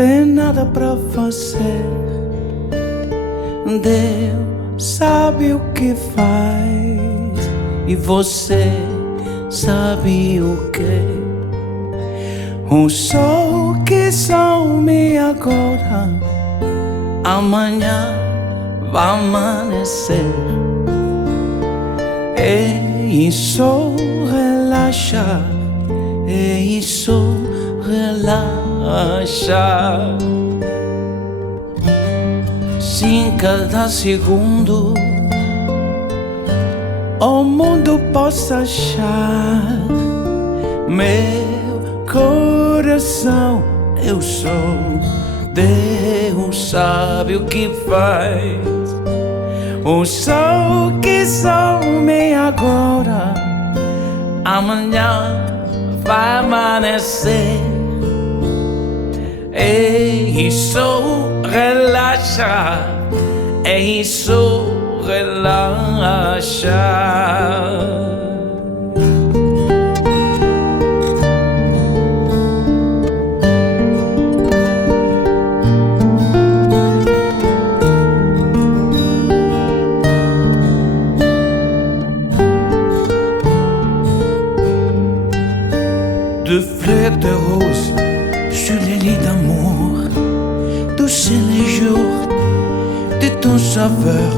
tem nada pra fazer. Deus sabe o que faz e você sabe o que. O sol que some agora, amanhã vai amanhecer. É isso, relaxa. É isso, relaxa. Se cada segundo o mundo possa achar meu coração, eu sou. Deus sabe o que faz. O sol que some agora, amanhã vai amanhecer. É isso, relaxa. É isso, relaxa. De fleurs de rose sur les lits d'amour, tous les jours de ton saveur.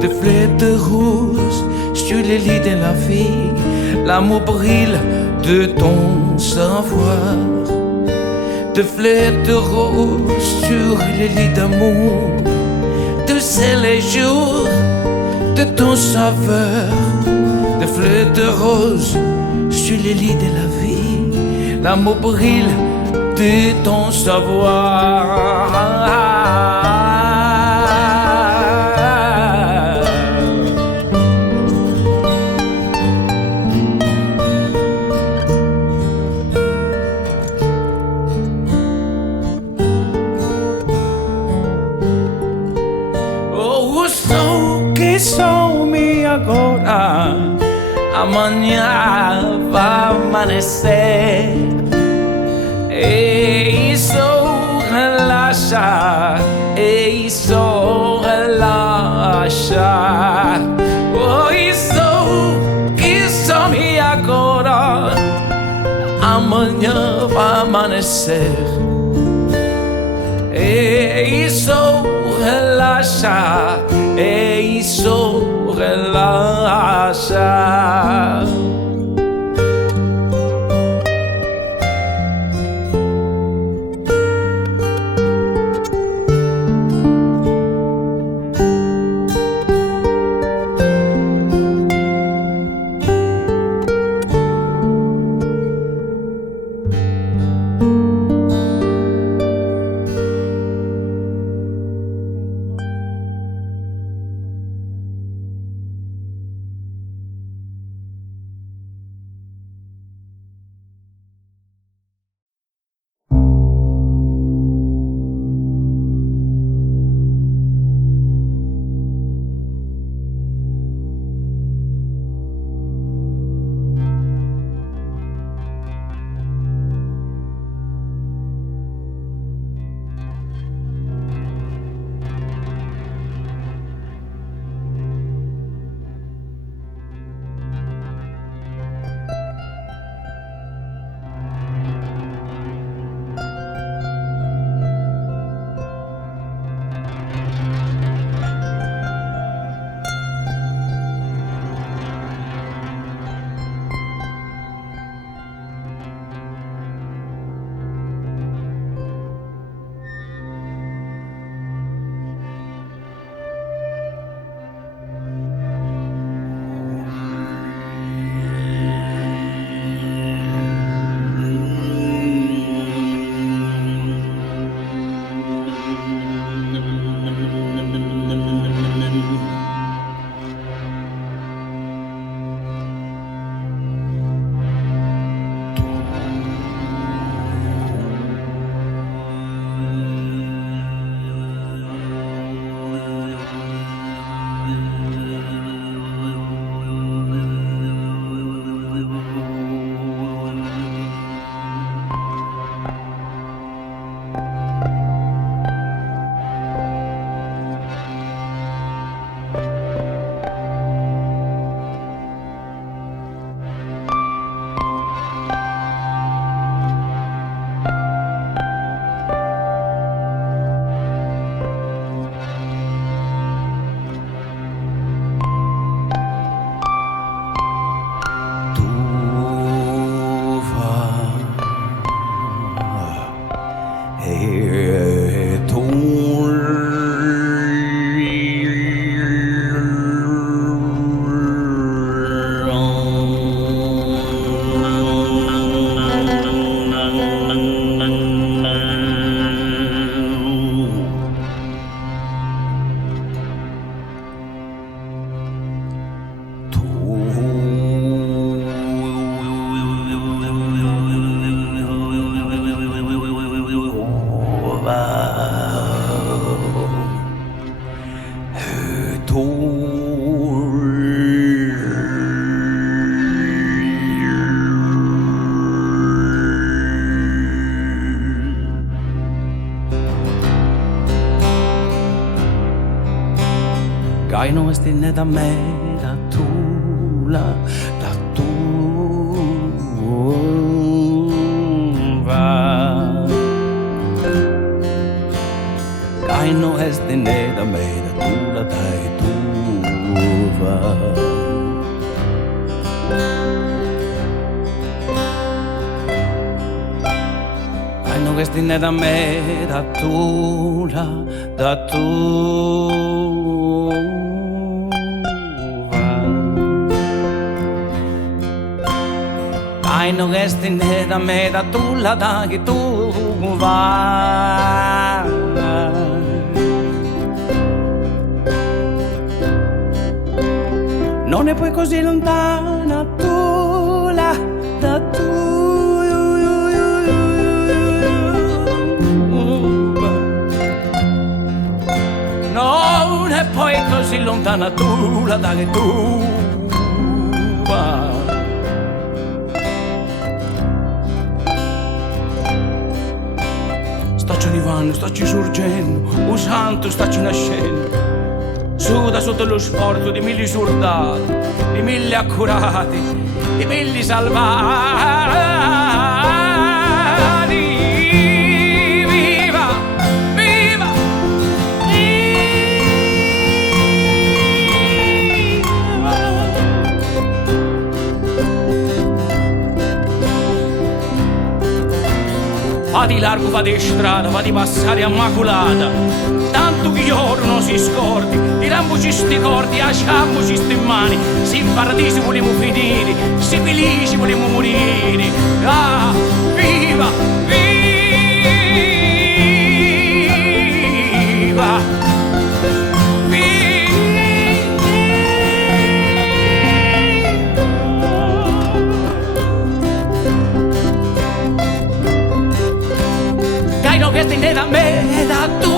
De fleurs de rose sur les lits de la vie, l'amour brille de ton savoir. De fleurs de rose sur les lits d'amour, tous les jours de ton saveur. De fleurs de rose sur les lits de la vie, l'amour brille de ton savoir. Oh, o sol que some agora, amanhã vai amanhecer. É isso, relaxa. É isso, relaxa. Oh, isso que some agora, amanhã vai amanhecer. É isso, relaxa. É isso, relaxa. Kaj no esti ne da me, da tula, da tuva. Kaj no esti ne da me, da tula, da tuva. Kaj no esti ne da me, da tula, da tuva. Ai no resti ne da me da tu la da che tu vai. Non è poi così lontana tu la da tu. Non è poi così lontana tu la da che tu vai. Stacci arrivando, stacci sorgendo, un santo stacci nascendo. Suda sotto lo sforzo di mille soldati, di mille accurati, di mille salvati. Viva, viva, va di largo, va di strada, va di passare a maculata. Tanto che ora non si scordi, tirammoci sti cordi, lasciammoci sti mani. Se in paradiso vogliamo finire, se felici vogliamo morire. Ah, viva, viva, viva. Che sti ne da me, da tu.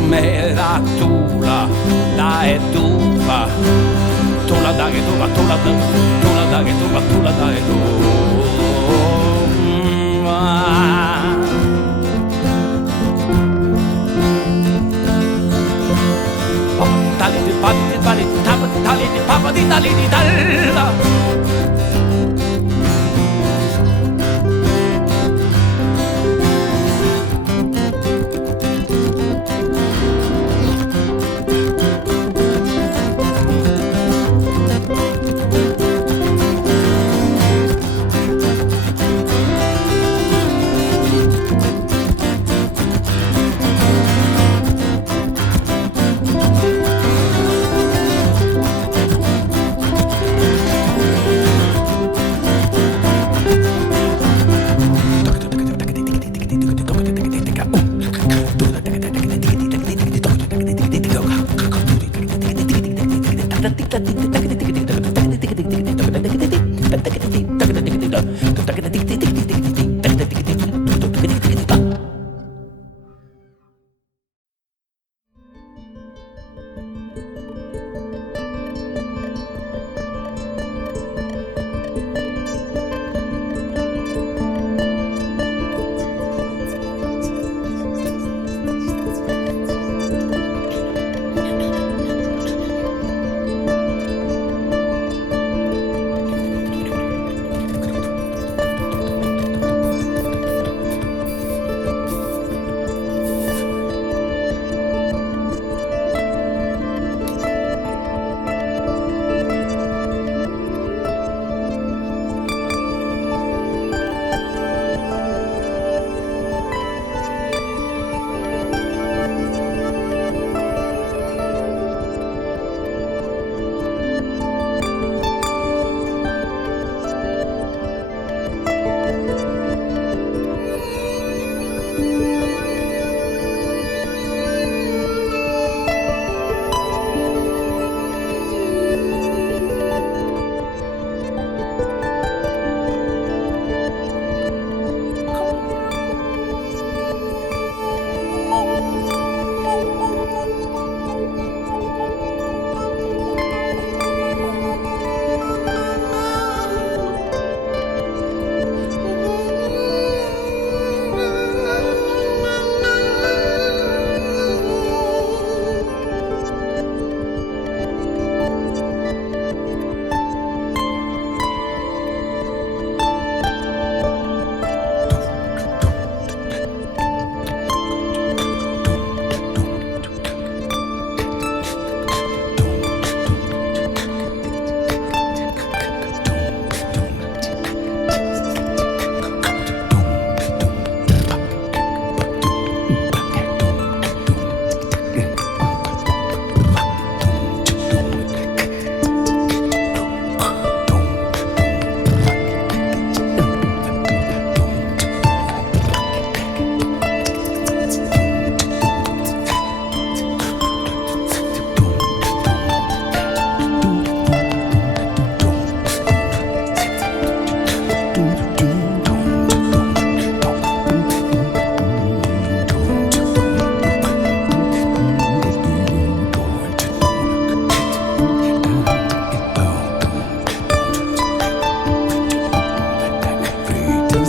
Me da tula, da e tuva, tula da che tuva, tula da che tuva, tula da che tuva. Tali di papa di tali di tapa di tali di papa di tali di talla.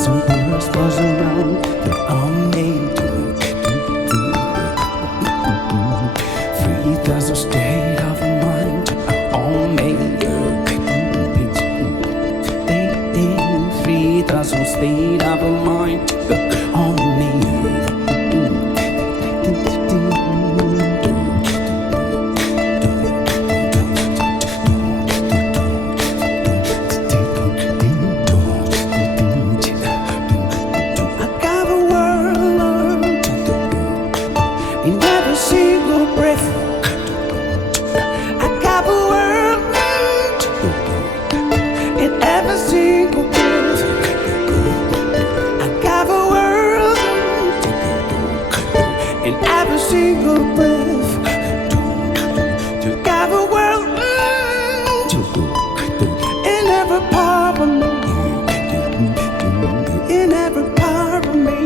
3,000 worlds was around that all made 3,000 state of mind all made 3,000 state of mind all made in every single breath. I got the world in every single breath. I got the world in every single breath. You got the world in every part of me. In every part of me.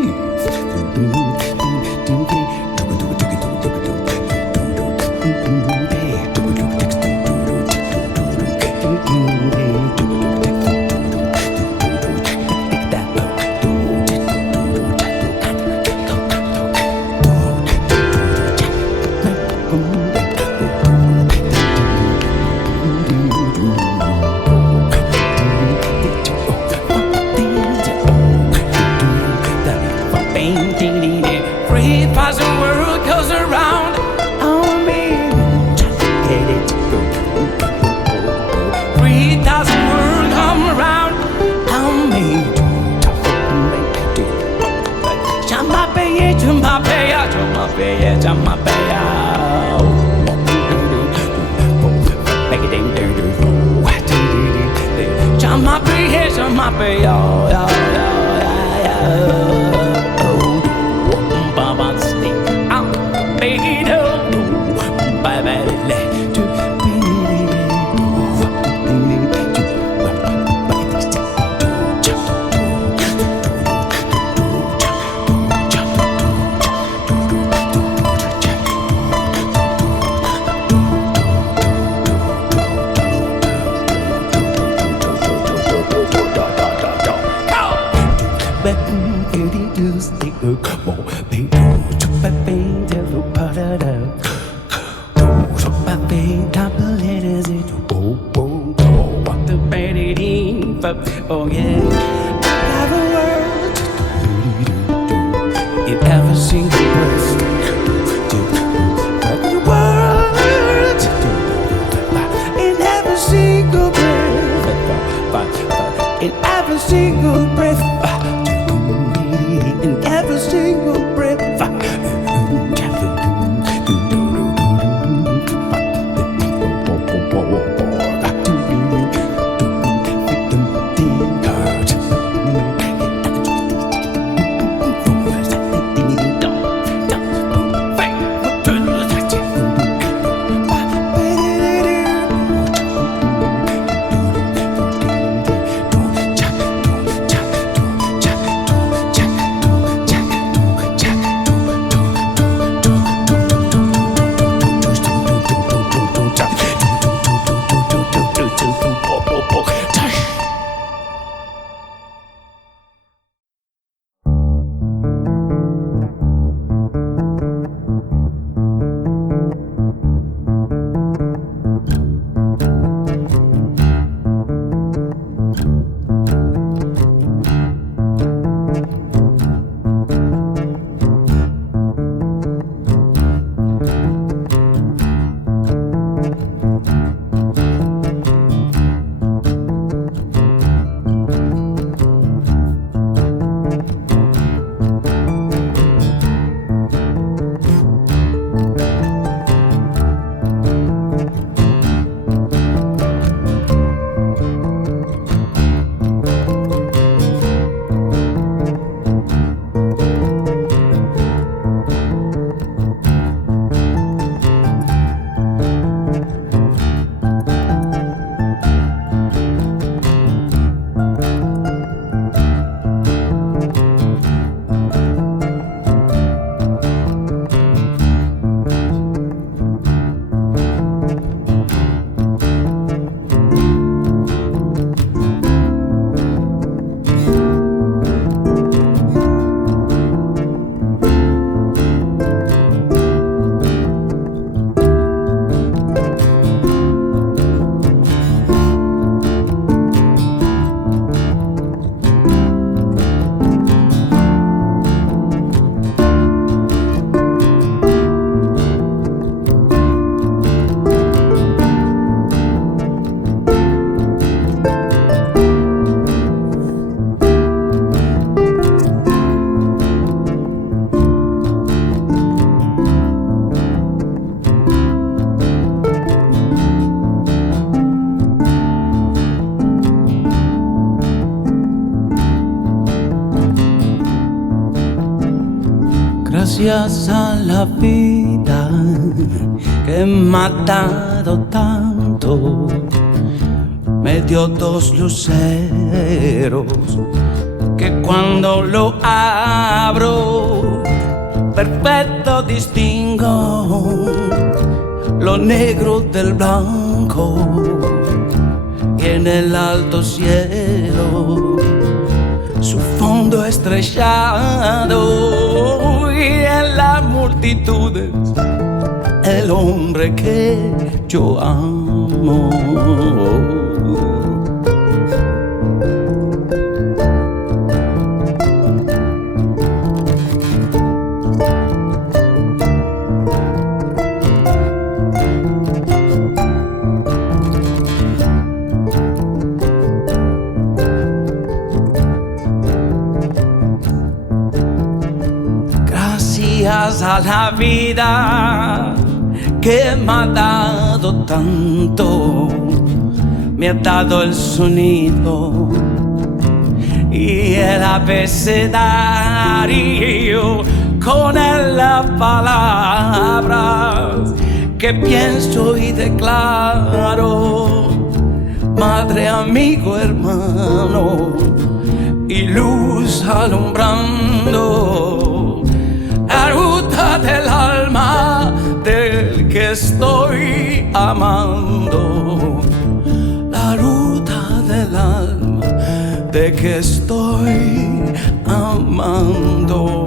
Free thousand world goes around on me. 3,000 world come around on me. Jamapaya, Jamapaya, Jamapaya, Jamapaya. Jamapaya, Jamapaya. Oh yeah, I got the world in every single breath. The world in every single breath. In every single breath. In every single breath. Gracias a la vida que me ha dado tanto, me dio dos luceros que cuando lo abro perfecto distingo lo negro del blanco, y en el alto cielo su fondo estrellado, y en las multitudes el hombre que yo amo. Gracias a la vida que me ha dado tanto, me ha dado el sonido y el abecedario, con él las palabras que pienso y declaro. Madre, amigo, hermano y luz alumbrando la ruta del alma del que estoy amando, la ruta del alma de que estoy amando.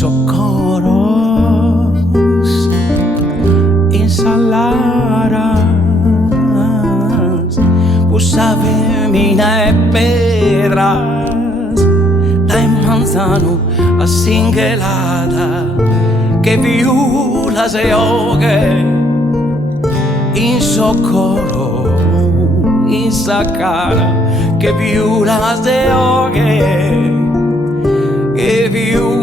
Socorros, ensaladas, usave mina e pedras, dai manzano a singelada che viula se oghe in socorro, in sacara che viula se oghe, che viula.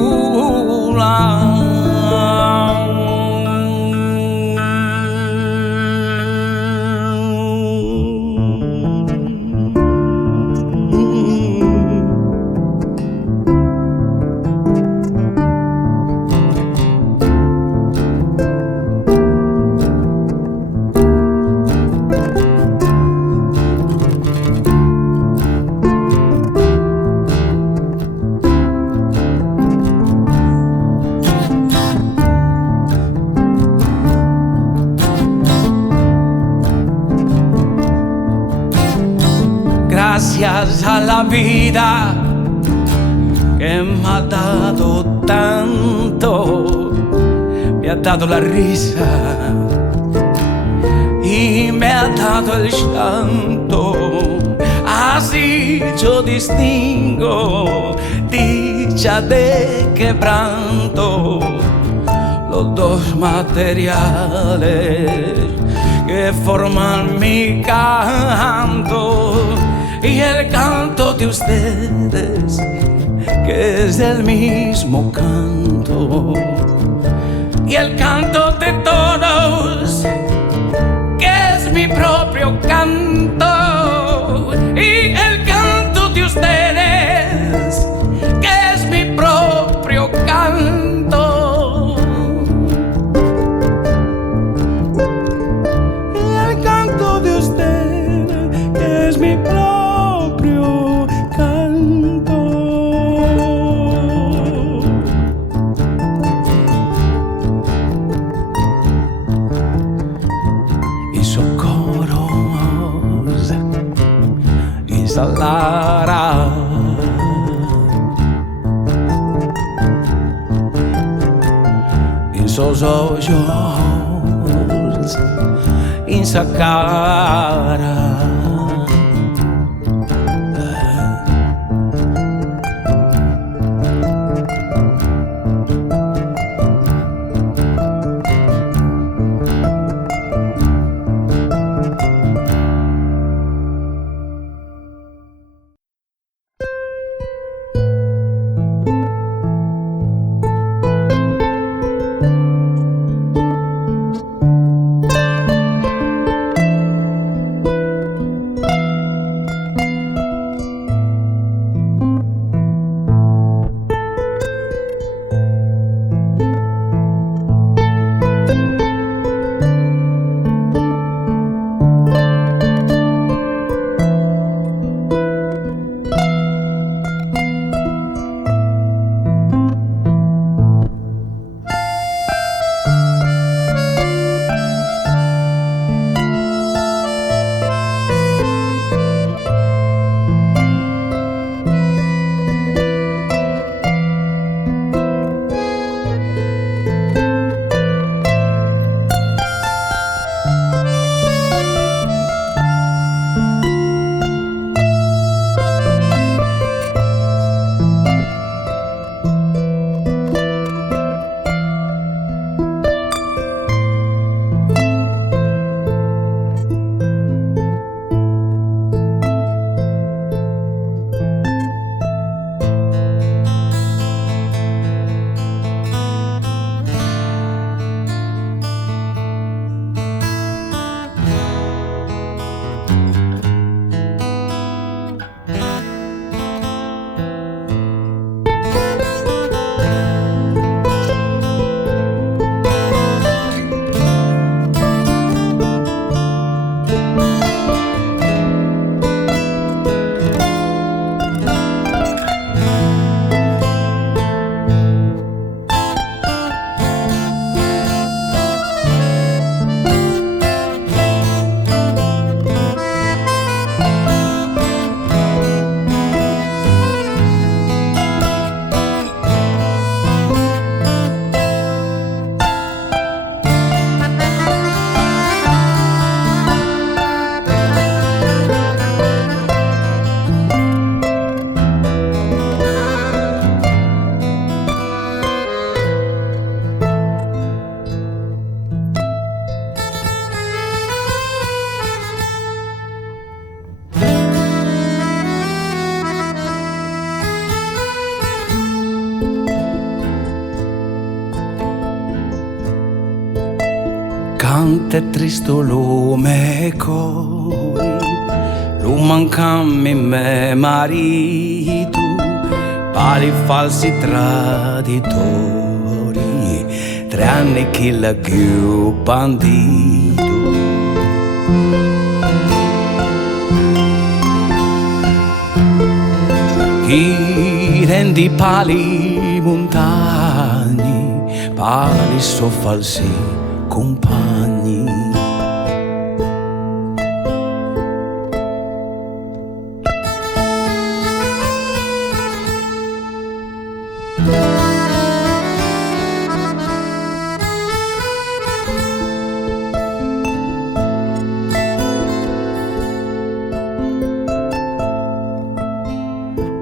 Gracias a la vida que me ha dado tanto, me ha dado la risa y me ha dado el llanto. Así yo distingo dicha de quebranto, los dos materiales que forman mi canto, y el canto de ustedes, que es el mismo canto, y el canto de todos, que es mi propio canto, y el canto de ustedes, que es mi propio canto, y el canto de ustedes, que es mi propio canto. Y socorros, y salara, y sus ojos, y sacara. te tristo lo me cori, lo mancammi me marito, pali falsi traditori, 3 anni che la più bandito. Chi rendi pali montagni, pali so falsi compagni.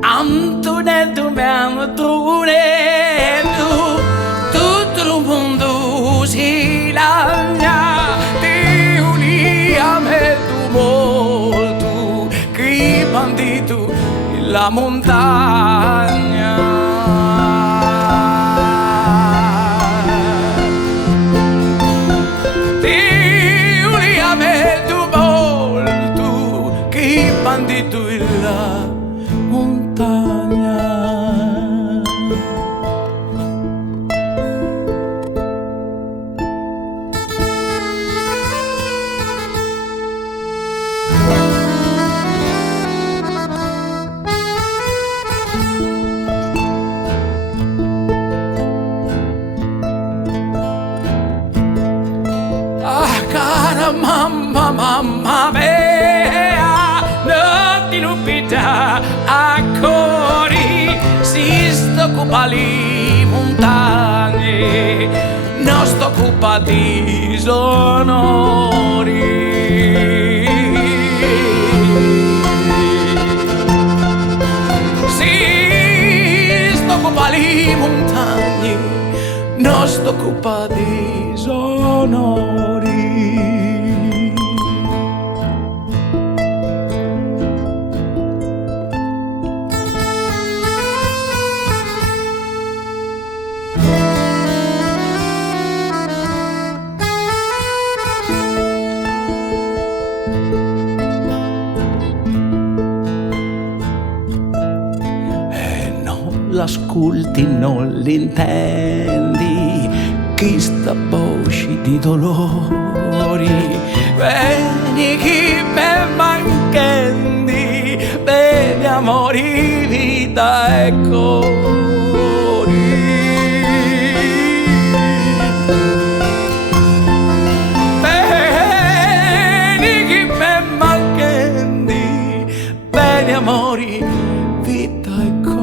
Antonetto mi Antonetto, tutto il mondo si lagna, ti uni a me tu molto, che bandito la montagna. Ti uni a me tu molto, che bandito la montagna. Ah, cara mamma, mamma mia, non ti lupita a cori, si sto occupa li montagne, non sto occupa di sonori. Si sto occupa li montagne, non sto occupa di sonori. L'ascolti, non l'intendi, chi sta voci di dolori, veni chi me manchendi, veni amori, vita e cori. Veni chi me manchendi, veni amori, vita e cori.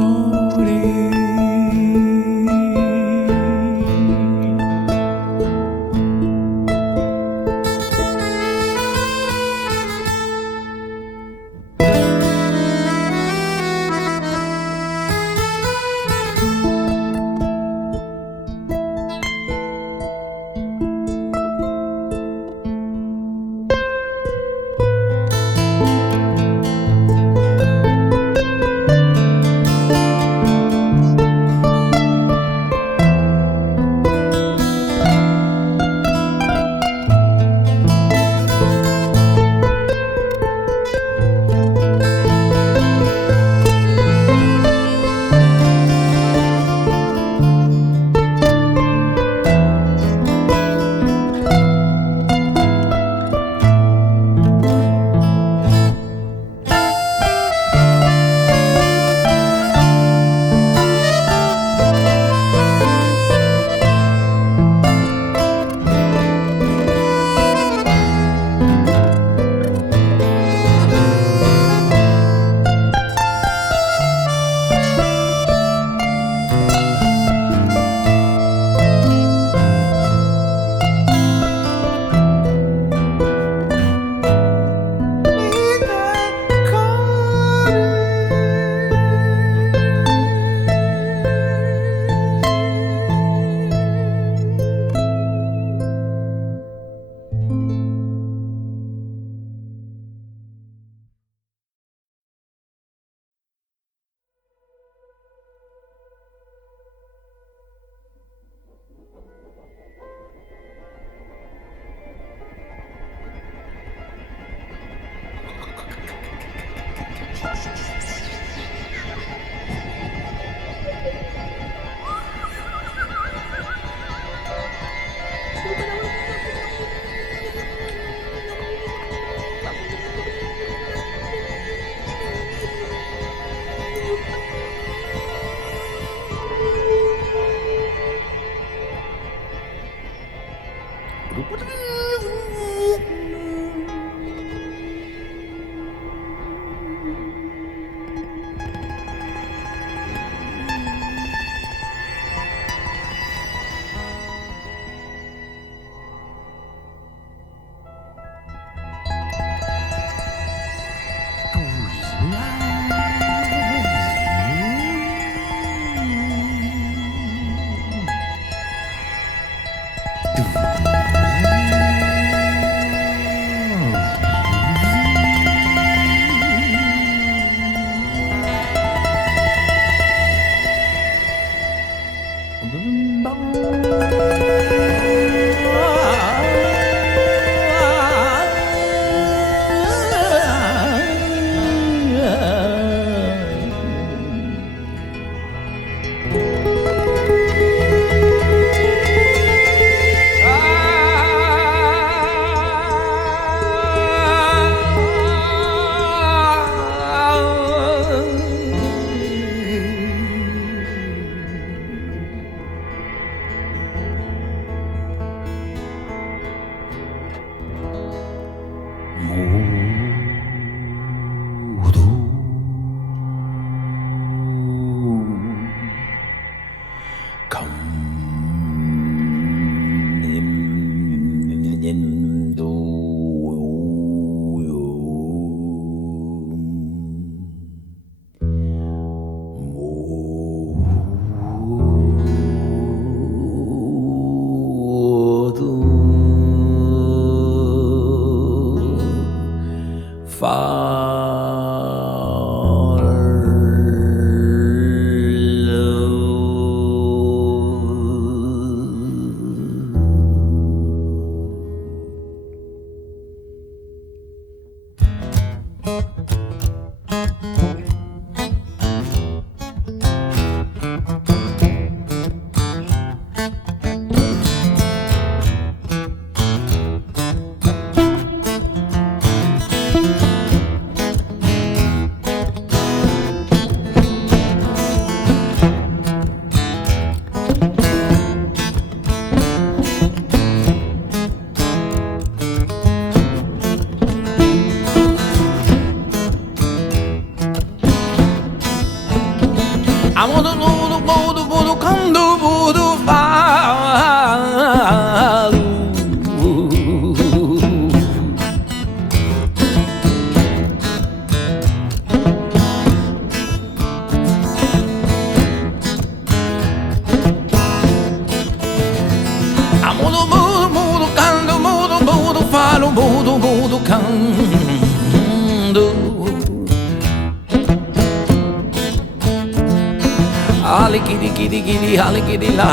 Ali kidi kidi kidi ali kidi la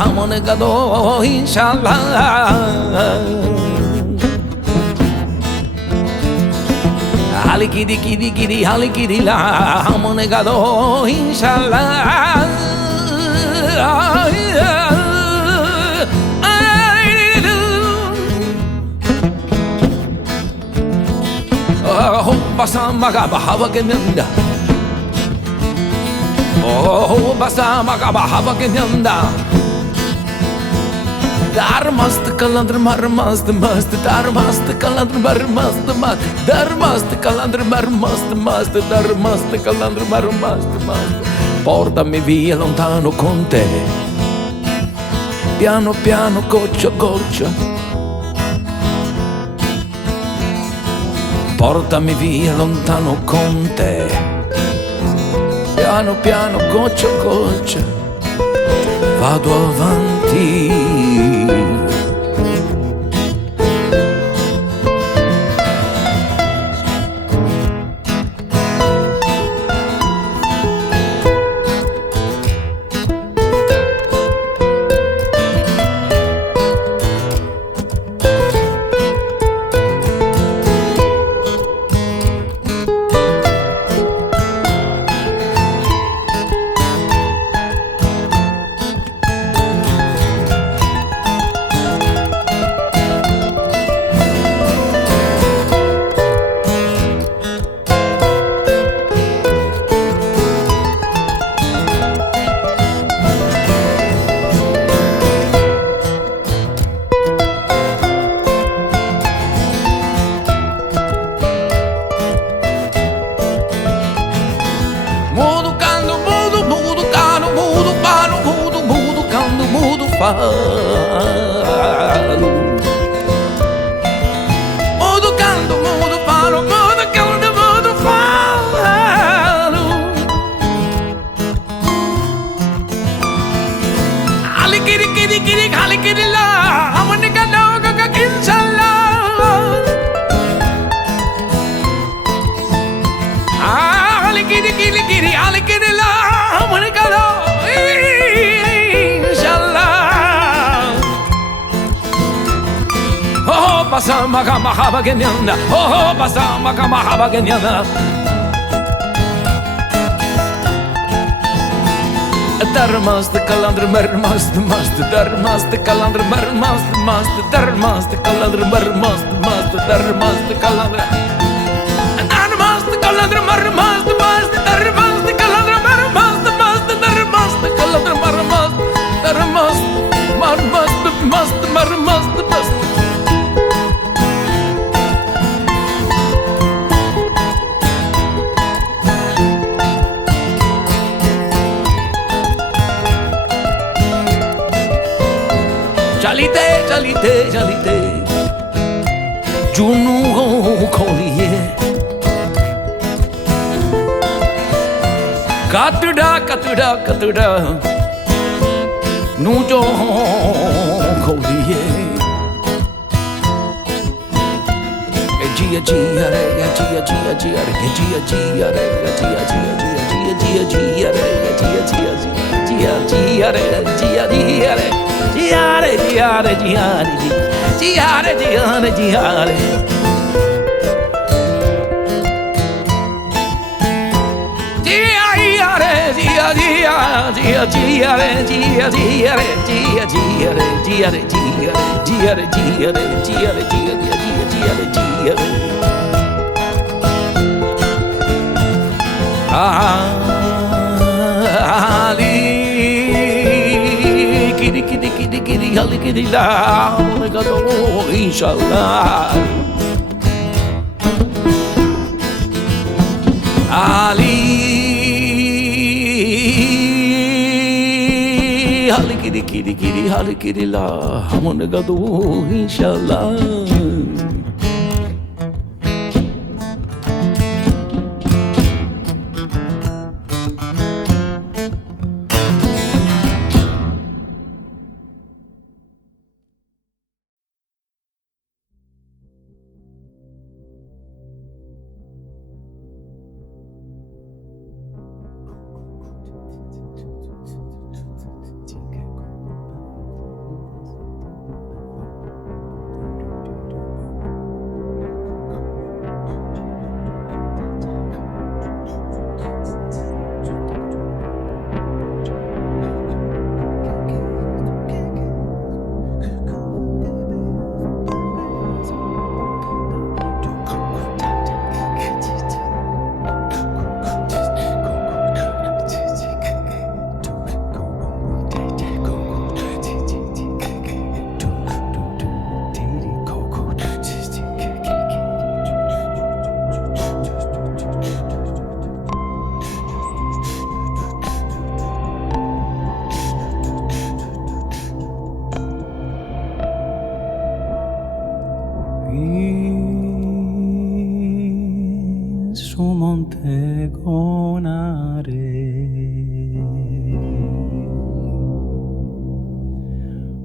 hamone gado inshallah. Ali kidi kidi kidi ali kidi la hamone gado inshallah. Basa magaba hava gemenda. Oh, basa magaba hava gemenda. Dar mast kalandr mar mast mast. Dar mast kalandr mar mast mast. Dar mast kalandr mar mast mast. Dar mast kalandr mar mast mast. Portami via lontano con te. Piano piano, goccia goccia. Portami via lontano con te. Piano piano, goccia goccia, vado avanti. Mudo canto, mudo falo, mudo canto, mudo falo. Ali kiri kiri kiri, ali kiri la, amane kana ka inshallah. Ali kiri kiri kiri, ali kiri la, amane kana inshallah. Oh, pasa maga mahaba genyana. Oh, pasa maga mahaba genyana. Darmast kalandr marmast mast darmast kalandr marmast mast darmast kalandr marmast mast darmast kalandr darmast kalandr marmast mast darmast kalandr marmast mast darmast kalandr marmast darmast marmast mast marmast mast. Jalite, jalite, jalite, Junu Koliye. Katuda, katuda, katuda, Nujo Koliye. Gia gia re, gia gia gia re, gia gia re, gia gia gia gia gia re, gia gia gia re, gia gia re. Giare, giare, giare, giare, giare, giare. Giare, giare, giare, giare, giare, giare, giare, giare, giare, giare, giare, giare, giare. Ali kiri kiri kiri kiri hali kiri la gado inshallah. Ali hali kiri kiri kiri hali kiri la gado inshallah. Su monte gonare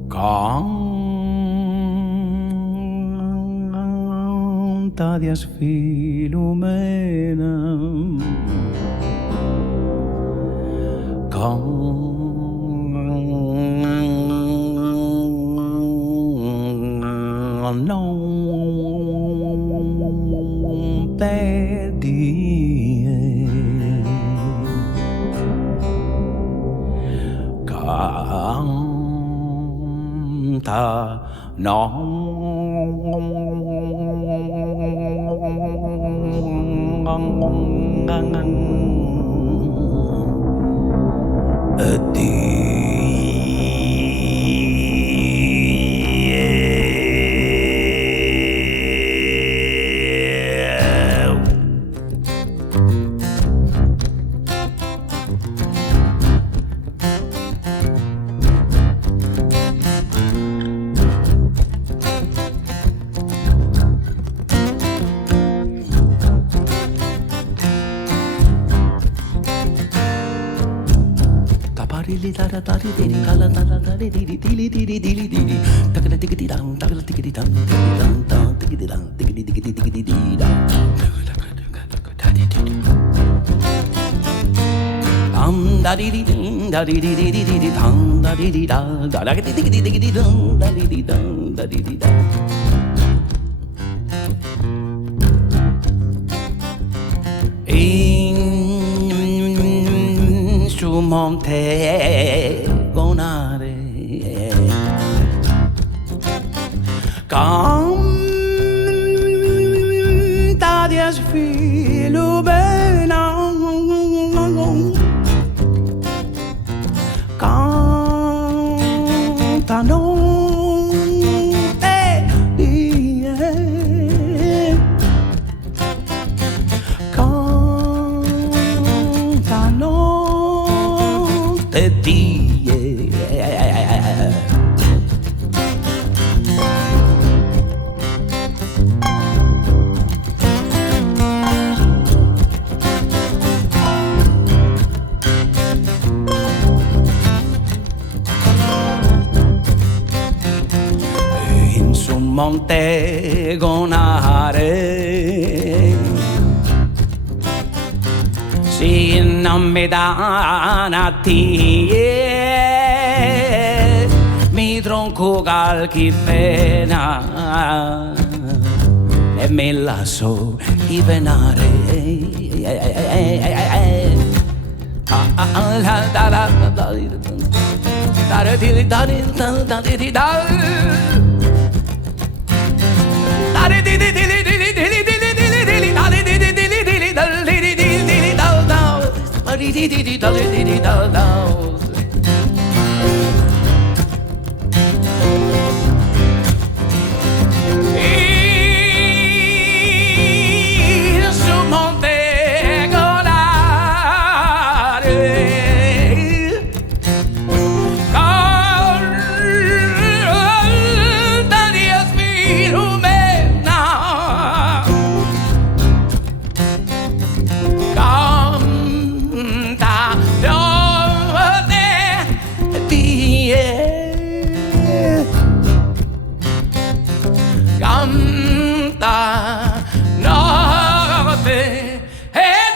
canta dias Filomena non pedie canta da di di ding da di di di di di dang da di di da da da di di di di dang da di di dang da di di da. Instrumente gonare canta di asfilo bene cantano cantano in su monte gonare si innamorati mi tronco qualche pena e me la so divenare canta notte e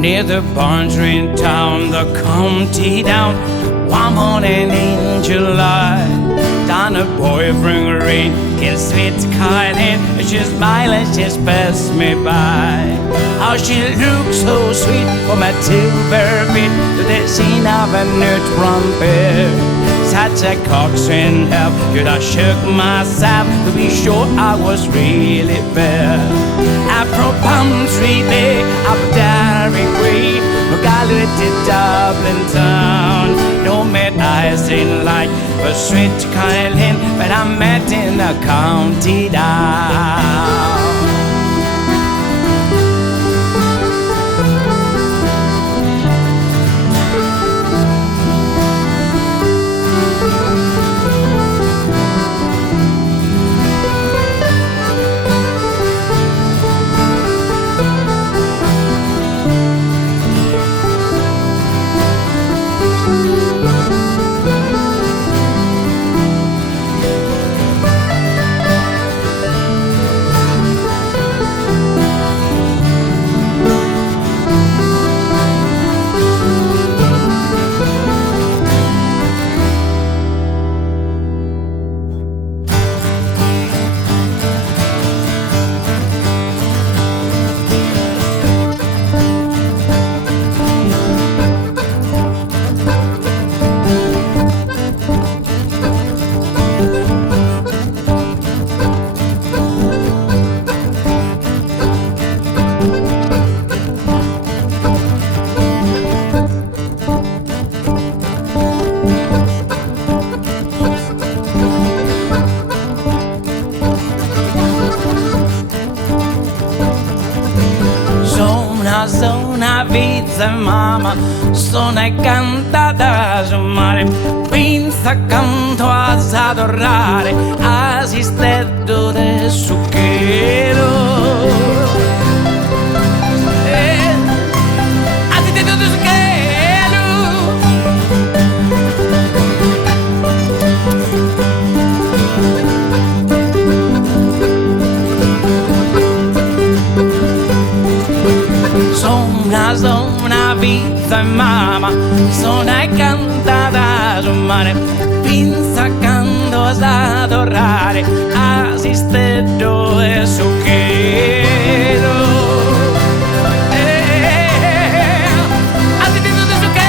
near the boundary in town, the county down. One morning in July, down a boyfriend rain, in sweet Kylie, she smiled and she passed me by. How she looked so sweet from a silver feet to the scene of a new trumpet. Such a coxswain help, could I shook myself to be sure I was really fair. Afro palm tree bay, up Derry way, got to Dublin town. No met eyes in light, but sweet Kylie, but I met in the county down. Zona vita mama, sono cantata sul mare, pensa canto ad adorare, assisteto del succhero. Assisteto del succhero. Zona vita mama, sono cantata sul mare, pensa canto ad adorare, assisteto del succhero. Assisteto del succhero.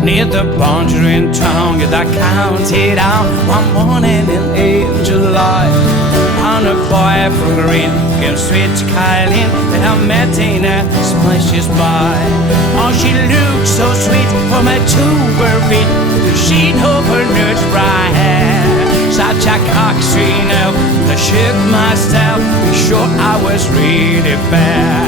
Near the boundary in town, get that county down. One morning in July, on a boy from green, get sweet Kylie that I met in a splashes by. Oh, she looked so sweet from her tuber feet to sheet of her nude bright hair. Such a coxswain elf, I shook myself, be sure I was really fair.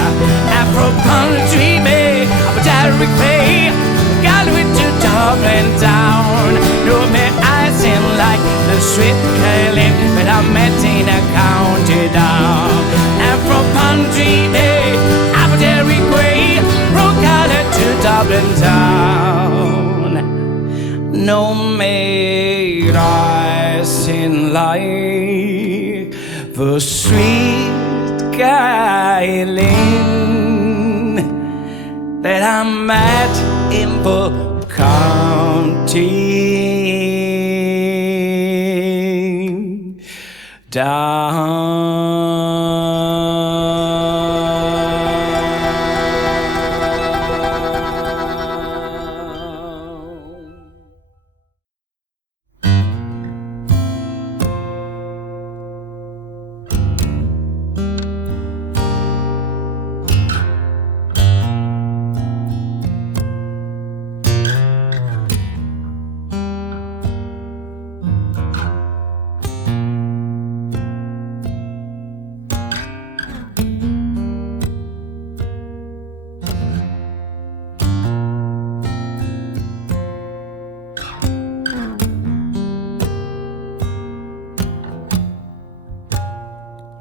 Afro country bay, up a Derry bay, got me to Dublin town. No met eyes in like the sweet Kylie, but I met in a county down. Street, Appleberry Quay, Rocada to Dublin town. No maid I seen like the sweet Guyline that I met in the county down.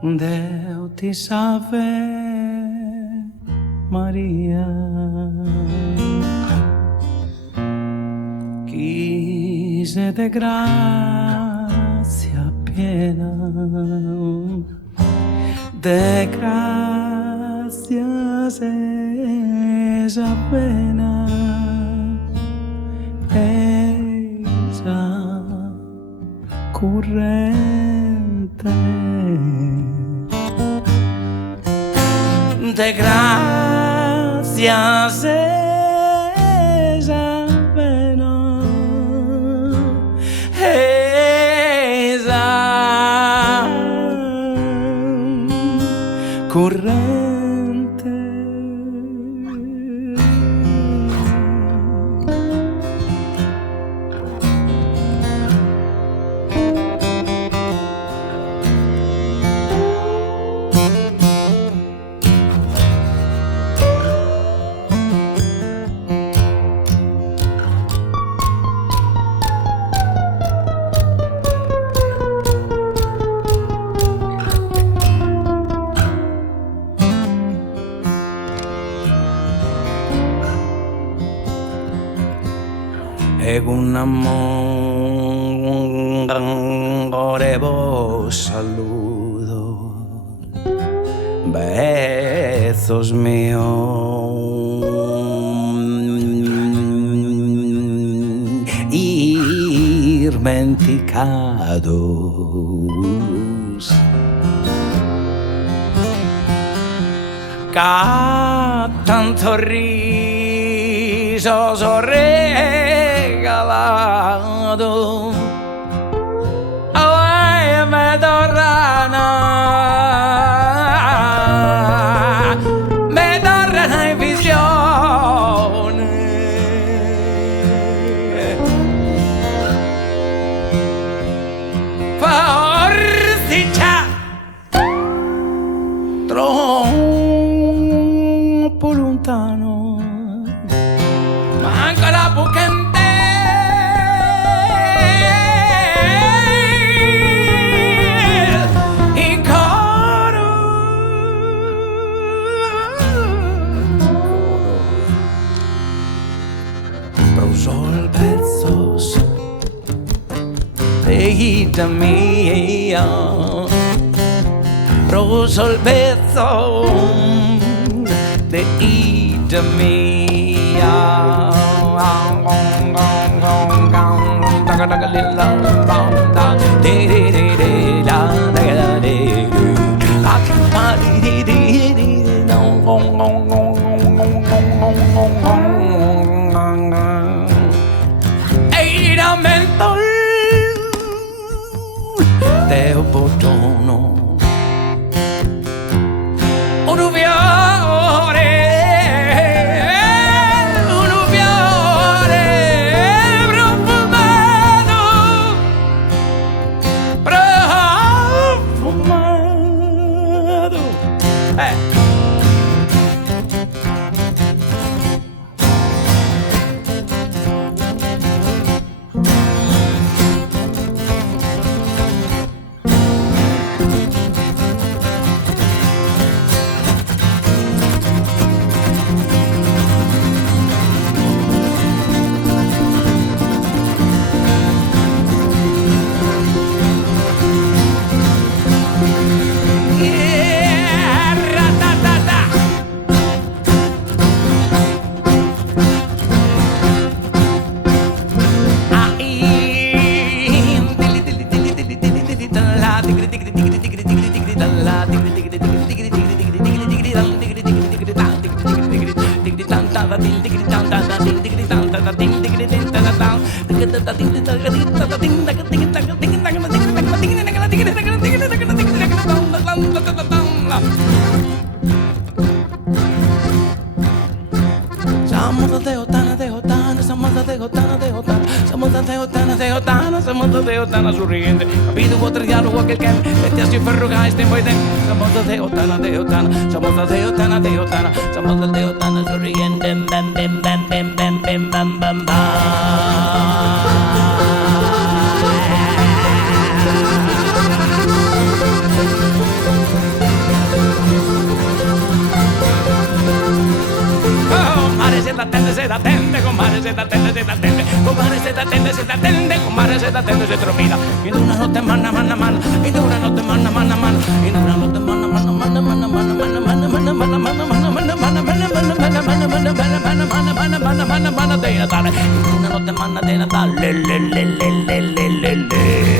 Deus te salve, Maria, que se de gracia piena, de gracias esa pena, esa corrente. De gracias esa pena, esa corrente. E un amore saludo, besos míos, irmenticados, ca tanto risos regalado. Ay, me tornano in visione. Forse già troppo lontano, manca la bocca in te. Solvezos de ida mía, solvezos de ida mía. Teo botono un fiore profumato Somos de Otana, de Otana, somos de Otana, de Otana, somos de Otana, de Otana, somos de Otana, sorriente. Pido otro diálogo que este así ferruga este muy de. Somos de Otana, de Otana, somos de Otana, de Otana, somos de Otana, sorriente. Bam, bam, bam, bam, bam, bam, bam, bam, bam. Se da tende, compadre, se da tende, se da tende, compadre, se da tende, se da tende, compadre, se da tende, se tromida. Y una no te mana, mana, mana, y una no te mana, mana, mana, y una no te mana, mana, mana, mana, mana, mana, mana, mana, mana, mana, mana, mana, mana, mana, mana, de Natale, y una no te mana de Natale, le, le, le, le, le, le, le.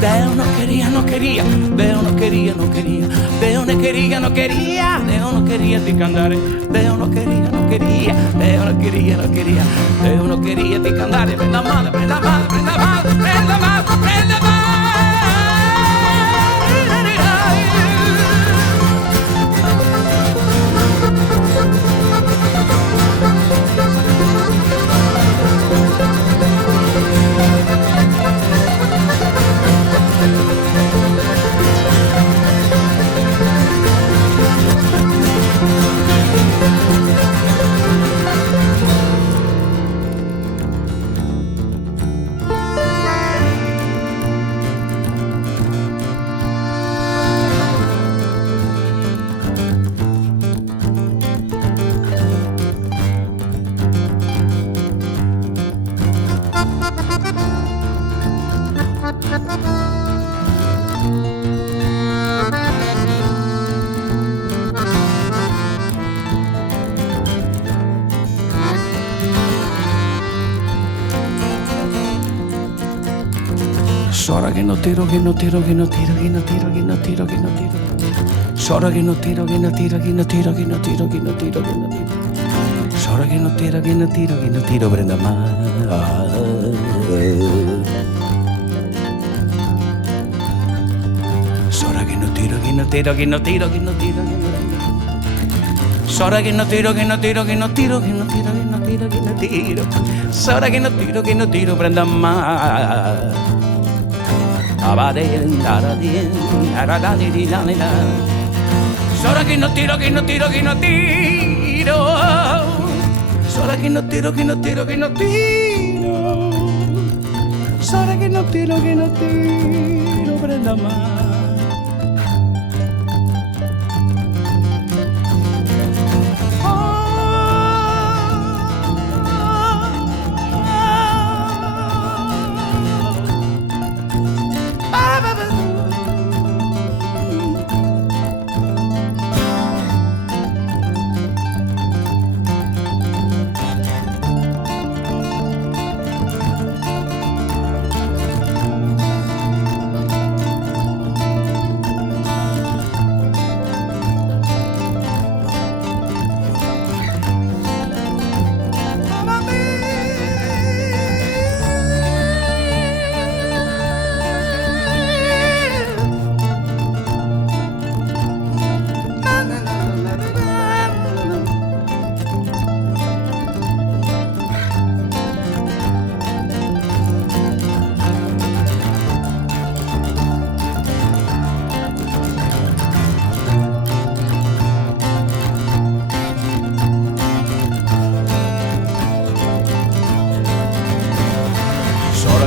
Deo no quería, no quería, Deo no quería, no quería, Deo no quería, no quería, Deo no quería ti cantare, Deo no quería, no quería, Deo no quería, no quería, Deo no quería ti cantare, prenda male, prenda male, prenda male, prenda male, prenda male. Sora che non tiro, che non tiro, che non tiro, che non tiro, che non tiro, che non tiro. Sora che non tiro, che non tiro, che non tiro, che non tiro, che non tiro, che non tiro. Sora che non tiro, che non tiro, che non tiro, prenda male. Sora che non tiro, che non tiro, che non tiro, che non tiro, che non tiro. Sora che non tiro, che non tiro, che non tiro, che non tiro, che non tiro, che non tiro. Sora che non tiro, che non tiro, prenda male. Sora che non tiro, che non tiro, che non tiro. Sora che non tiro, che non tiro, che non tiro. Sora che non tiro, che non tiro, prenda male.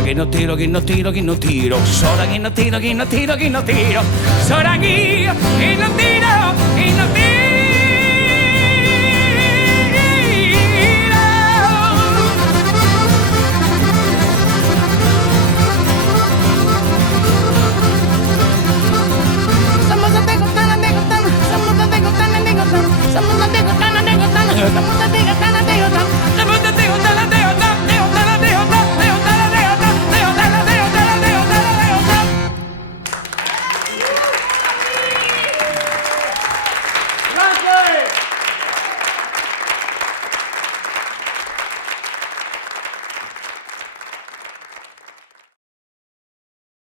Che non tiro, che non tiro, che non tiro. Sora che non tiro, che non tiro, che non tiro. Sora che non tiro, che non tiro.